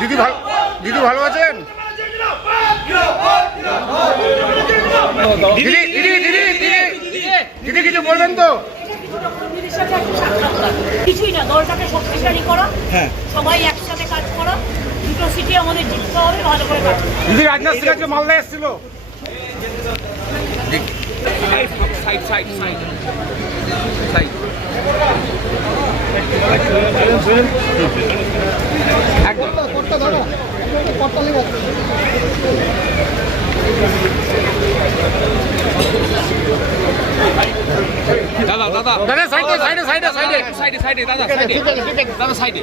দিদি ভালো দিদি ভালো আছেন? দিদি দিদি দিদি দিদি। দিদি কিছু বলবেন তো। কিছুই না দলটাকে শক্তিশালী করা। সবাই একসাথে কাজ করা। দুটো সিটি আমাদের জিততে হবে ভালো করে কাজ দিদি রাজনাথ সিং আজকে মালদা এসেছিল। সাইড সাইড সাইড সাইড দাদা দাদা দাদা সাইডে সাইডে সাইডে সাইডে সাইডে সাইডে দাদা সাইডে দাদা সাইডে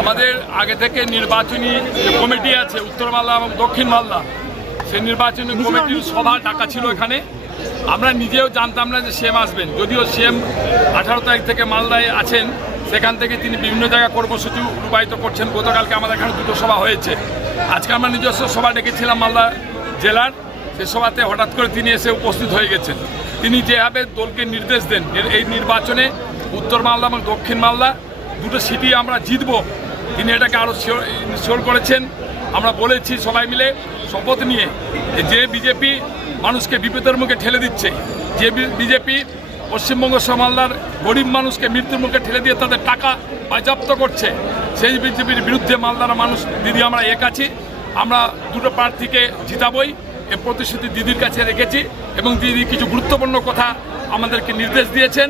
আমাদের আগে থেকে নির্বাচনী যে কমিটি আছে, উত্তর মালদা এবং দক্ষিণ মালদা, সেই নির্বাচনী কমিটির সভা ডাকা ছিল এখানে। আমরা নিজেও জানতাম না যে সেম আসবেন। যদিও সেম আঠারো তারিখ থেকে মালদায় আছেন, সেখান থেকে তিনি বিভিন্ন জায়গায় কর্মসূচি রূপায়িত করছেন। গতকালকে আমাদের এখানে দুটো সভা হয়েছে। আজকে আমরা নিজস্ব সভা ডেকেছিলাম মালদা জেলার। সে সভাতে হঠাৎ করে তিনি এসে উপস্থিত হয়ে গেছেন। তিনি যেভাবে দলকে নির্দেশ দেন এই নির্বাচনে উত্তর মালদা এবং দক্ষিণ মালদা দুটো সিটি আমরা জিতব। তিনি এটাকে আরও শিওর করেছেন। আমরা বলেছি সবাই মিলে শপথ নিয়ে যে বিজেপি মানুষকে বিপদের মুখে ঠেলে দিচ্ছে। যে বিজেপি, পশ্চিমবঙ্গ সমালদার গরিব মানুষকে মৃত্যুর মুখে ঠেলে দিয়ে তাদের টাকা বাজেয়াপ্ত করছে, সেই বিজেপির বিরুদ্ধে মালদার মানুষ, দিদি আমরা এক আছি, আমরা দুটো প্রার্থীকে জিতাবই, এ প্রতিশ্রুতি দিদির কাছে রেখেছি এবং দিদি কিছু গুরুত্বপূর্ণ কথা আমাদেরকে নির্দেশ দিয়েছেন।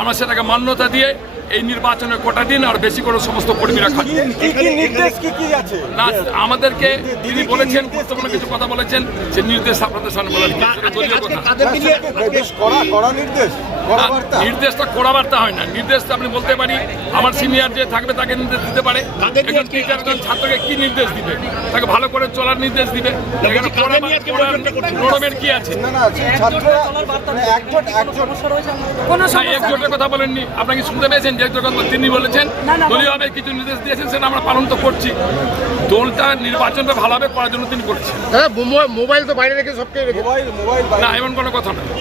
আমরা সেটাকে মান্যতা দিয়ে এই নির্বাচনে কোটা দিন আর বেশি করে সমস্ত কর্মীরা খান কি কি নির্দেশ কি কি আছে? না আমাদেরকে তিনি বলেছেন গুরুত্বপূর্ণ কিছু কথা বলেছেন সে নির্দেশ আপনাদের সামনে বলার কি, সেটা দলীয় কথা তাদেরকে নিয়ে বেশ কড়া কড়া নির্দেশ? কড়া না, নির্দেশটা কড়া বার্তা হয় না। নির্দেশ আপনি বলতে পারি আমার সিনিয়র যে থাকবে তাকে নির্দেশ দিতে পারে। একজন টিচার একজন ছাত্রকে কি নির্দেশ দিবে? তাকে ভালো করে চলার নির্দেশ দিবে। এখানে নরমের কি আছে? না না সেই ছাত্ররা মানে একজোটের কথা বলেননি। আপনাকে শুনতে পেয়েছেন যে তিনি বলেছেন দলীয়ভাবে কিছু নির্দেশ দিয়েছেন সেটা আমরা পালন তো করছি। দলটা নির্বাচনটা ভালোভাবে করার জন্য তিনি করছেন। মোবাইল তো বাইরে রেখে সবকে মোবাইল মোবাইল না এমন কোনো কথা না